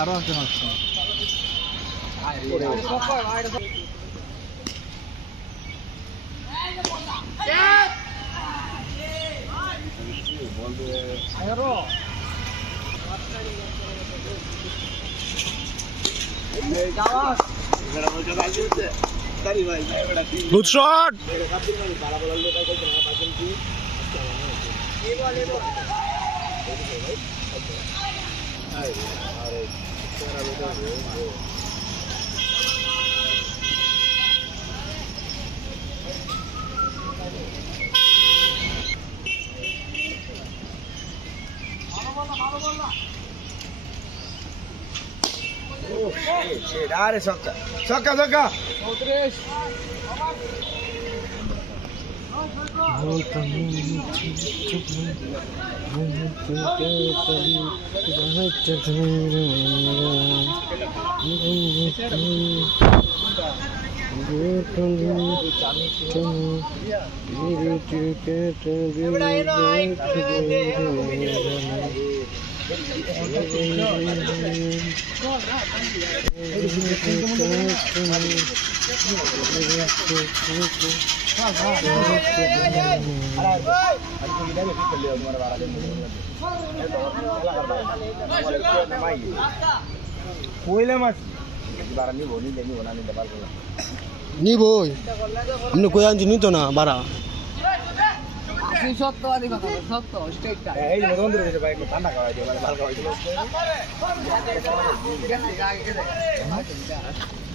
আরো আছে Good shot. Oh shit, are socka. Socka, socka. Ni boy. Amne koi anji ni to na bara. সত্যবাদী কথা সত্য straight এই মতন ধরে গেছে ভাই ঠান্ডা খাওয়াই দিও মানে ভালো খাওয়াই দিও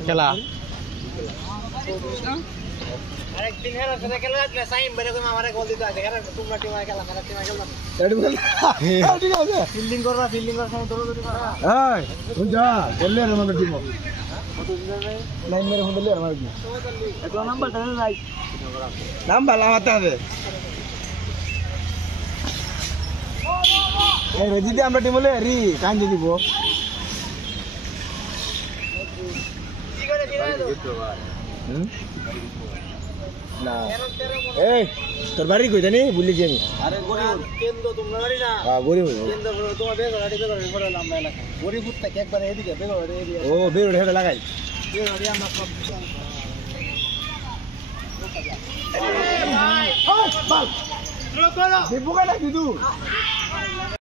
খেলা আরেকদিন হেরার সাথে খেলা আসলে সাইম বেরে কই আমারে গোল দিতে আছে হেরার তোমরা টিম খেলা মেরা টিম খেলা ঠিক আছে ফিল্ডিং করার সময় দৌড়াদৌড়ি করা এই বুঝা বললে আর আমাদের টিম লাইন মেরে হলে আর আমাদের একটা নাম্বারটা নাই নাম্বার লাগাতে হবে এই রজিতে আমরা টিম হলে রি কান দিব না এই তোর বাড়ি কই জানি ভুলে যাই আরে গরিব কেন্দ্র তোমরা বাড়ি না হ্যাঁ গরিব কেন্দ্র তোমার বেগড়াটি করে আমরা এলাকা গরিবপুর থেকে একবারে এদিকে বেগড়াটি এরিয়া ও বের হেডে লাগাই বেগড়াটি আমরা সব বল দিব না দিদু